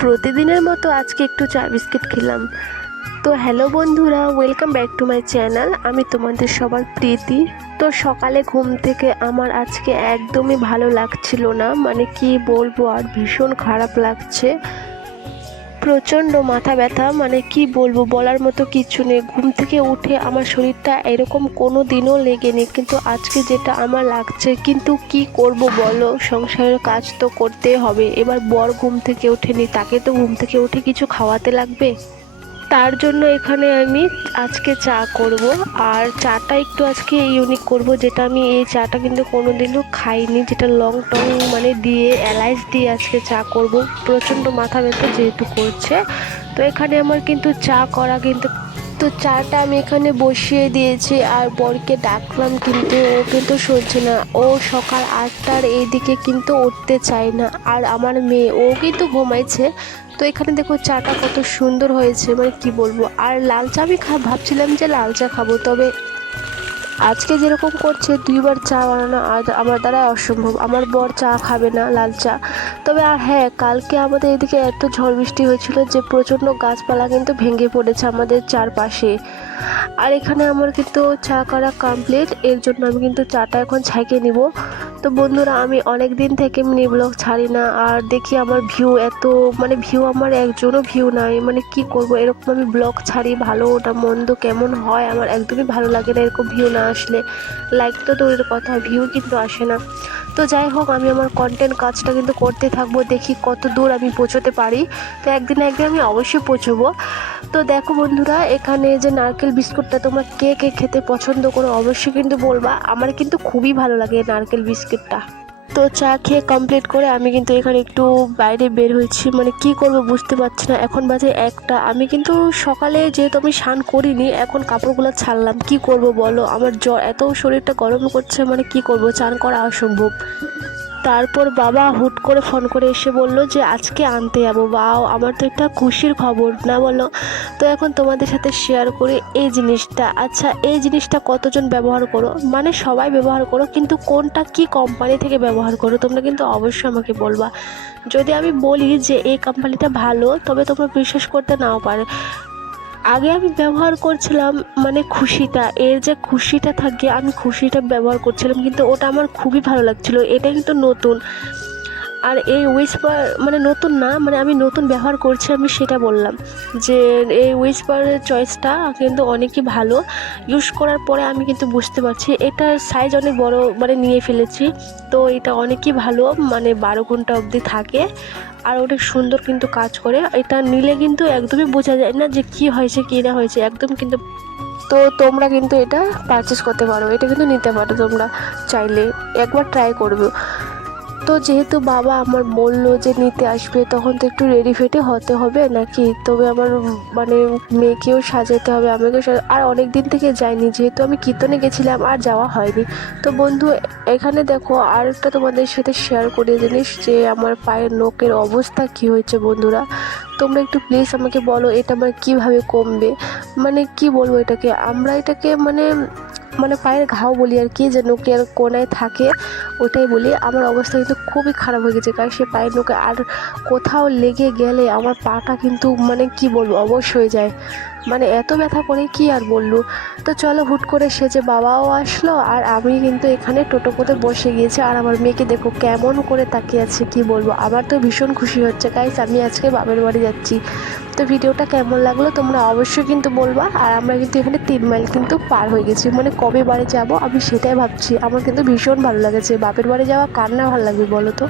প্রতিদিনের মতো আজকে একটু চা বিস্কিট খেলাম। তো হ্যালো বন্ধুরা, welcome back to my channel. আমি তোমাদের সবার প্রীতি। তো সকালে ঘুম থেকে আমার আজকে একদমই ভালো লাগছিল না, মানে কি বলবো, আর ভীষণ খারাপ লাগছে। প্রচণ্ড মাথা ব্যথা, মানে কি বলবো, বলার মতো কিছু নেই। ঘুম থেকে উঠে আমার শরীরটা এরকম কোনো দিনও লেগেনি, কিন্তু আজকে যেটা আমার লাগছে। কিন্তু কি করব বলো, সংসারের কাজ তো করতেই হবে। এবার বর ঘুম থেকে ওঠেনি, তাকে তো ঘুম থেকে উঠে কিছু খাওয়াতে লাগবে। তার জন্য এখানে আমি আজকে চা করব। আর চাটা একটু আজকে ইউনিক করব, যেটা আমি এই চাটা কিন্তু কোনোদিনও খাইনি, যেটা লং টং মানে দিয়ে এলাচ দিয়ে আজকে চা করব। প্রচণ্ড মাথা ব্যথা যেহেতু করছে, তো এখানে আমার কিন্তু চা করা কিন্তু। তো চাটা আমি এখানে বসিয়ে দিয়েছি আর বরকে ডাকলাম, কিন্তু ও কিন্তু শুনছে না। ও সকাল 8টার এইদিকে কিন্তু উঠতে চায় না। আর আমার মেয়ে, ও কিন্তু ঘুমাইছে। তো এখানে দেখো চাটা কত সুন্দর হয়েছে, মানে কি বলবো। আর লাল চা আমি ভাবছিলাম যে লাল চা খাবো, তবে আজকে যেরকম করছে 2বার চা বানানো আমার দ্বারা অসম্ভব। আমার বর চা খাবে না, লাল চা। তবে আর হ্যাঁ, কালকে আমাদের এদিকে এত ঝড় বৃষ্টি হয়েছিল যে প্রচণ্ড গাছপালা কিন্তু ভেঙে পড়েছে আমাদের চারপাশে। আর এখানে আমার কিন্তু চা করা কমপ্লিট, এর জন্য আমি কিন্তু চাটা এখন ছাঁকে নিব। তো বন্ধুরা, আমি অনেক দিন থেকে মিনি ব্লগ ছাড়ি না, আর দেখি আমার ভিউ এত, মানে ভিউ আমার একজনও ভিউ নাই। মানে কি করব, এরকম আমি ব্লগ ছাড়ি, ভালো না মন্দ কেমন হয় আমার একদমই ভালো লাগে না এরকম ভিউ না আসলে। লাইক তো দূরের কথা, ভিউ কিন্তু আসে না। তো যাই হোক, আমি আমার কন্টেন্ট কাজটা কিন্তু করতে থাকবো, দেখি কত দূর আমি পৌঁছতে পারি। তো একদিন আমি অবশ্যই পৌঁছবো। তো দেখো বন্ধুরা, এখানে যে নারকেল বিস্কুটটা তোমরা কে কে খেতে পছন্দ করো অবশ্যই কিন্তু বলবা। আমার কিন্তু খুবই ভালো লাগে নারকেল বিস্কুটটা। তো চা খেয়ে কমপ্লিট করে আমি কিন্তু এখানে একটু বাইরে বের হয়েছি, মানে কি করব বুঝতে পারছি না। এখন বাজে 1টা। আমি কিন্তু সকালে যেহেতু আমি স্নান করিনি, এখন কাপড়গুলো ছাড়লাম। কি করব বলো, আমার জ্বর, এত শরীরটা গরম করছে, মানে কি করব, চান করা অসম্ভব। তারপর বাবা হুট করে ফোন করে এসে বলল যে আজকে আনতে যাবো। বাও, আমার তো একটা খুশির খবর না বলো। তো এখন তোমাদের সাথে শেয়ার করি এই জিনিসটা। আচ্ছা, এই জিনিসটা কতজন ব্যবহার করো, মানে সবাই ব্যবহার করো, কিন্তু কোনটা কি কোম্পানি থেকে ব্যবহার করো তোমরা কিন্তু অবশ্যই আমাকে বলবা। যদি আমি বলি যে এই কোম্পানিটা ভালো, তবে তোমরা বিশ্বাস করতে নাও পারে। আগে আমি ব্যবহার করছিলাম মানে খুশিটা, এর যে খুশিটা থাকে, আমি খুশিটা ব্যবহার করছিলাম, কিন্তু ওটা আমার খুবই ভালো লাগছিল। এটা কিন্তু নতুন। আর এই উইসপার মানে নতুন না, মানে আমি নতুন ব্যবহার করছি, আমি সেটা বললাম যে এই উইসপারের চয়েসটা কিন্তু অনেকই ভালো। ইউজ করার পরে আমি কিন্তু বুঝতে পারছি এটার সাইজ অনেক বড়, মানে নিয়ে ফেলেছি। তো এটা অনেকই ভালো, মানে 12 ঘন্টা অবধি থাকে আর অনেক সুন্দর কিন্তু কাজ করে। এটা নিলে কিন্তু একদমই বোঝা যায় না যে কি হয়েছে কি না হয়েছে, একদম কিন্তু। তো তোমরা কিন্তু এটা পারচেস করতে পারো, এটা কিন্তু নিতে পারো তোমরা চাইলে, একবার ট্রাই করবে। তো যেহেতু বাবা আমার বললো যে নিতে আসবে, তখন তো একটু রেডি ফেডি হতে হবে নাকি। তবে আমার মানে মেয়েকেও সাজাতে হবে, আমাকেও আর অনেক দিন থেকে যাইনি, যেহেতু আমি কীর্তনে গেছিলাম আর যাওয়া হয়নি। তো বন্ধু, এখানে দেখো আর একটা তোমাদের সাথে শেয়ার করে জিনিস, যে আমার পায়ের নখের অবস্থা কি হয়েছে বন্ধুরা। তোমরা একটু প্লিজ আমাকে বলো এটা আমার কীভাবে কমবে, মানে কি বলবো এটাকে, আমরা এটাকে মানে মানে পায়ের ঘাও বলি আর কি, যে নখের কোনায় থাকে, ওটাই বলি। আমার অবস্থা কিন্তু খুবই খারাপ হয়ে গেছে, কারণ সে পায়ের নখে আর কোথাও লেগে গেলে আমার পাটা কিন্তু মানে কি বলবো অবশ হয়ে যায়, মানে এত ব্যথা করে কি আর বললো। তো চলো, হুট করে সেজে বাবাও আসলো আর আমি কিন্তু এখানে টোটো করে বসে গিয়েছি। আর আমার মেয়েকে দেখো কেমন করে তাকিয়ে আছে, কি বলবো। আমার তো ভীষণ খুশি হচ্ছে গাইস, আমি আজকে বাবার বাড়ি যাচ্ছি। তো ভিডিওটা কেমন লাগলো তোমরা অবশ্যই কিন্তু বলবা। আর আমরা কিন্তু এখানে 3 মাইল কিন্তু পার হয়ে গেছি, মানে কবে বাড়ি যাব আমি সেটাই ভাবছি। আমার কিন্তু ভীষণ ভালো লাগেছে, বাপের বাড়ি যাওয়া কার না ভালো লাগবে বলো তো।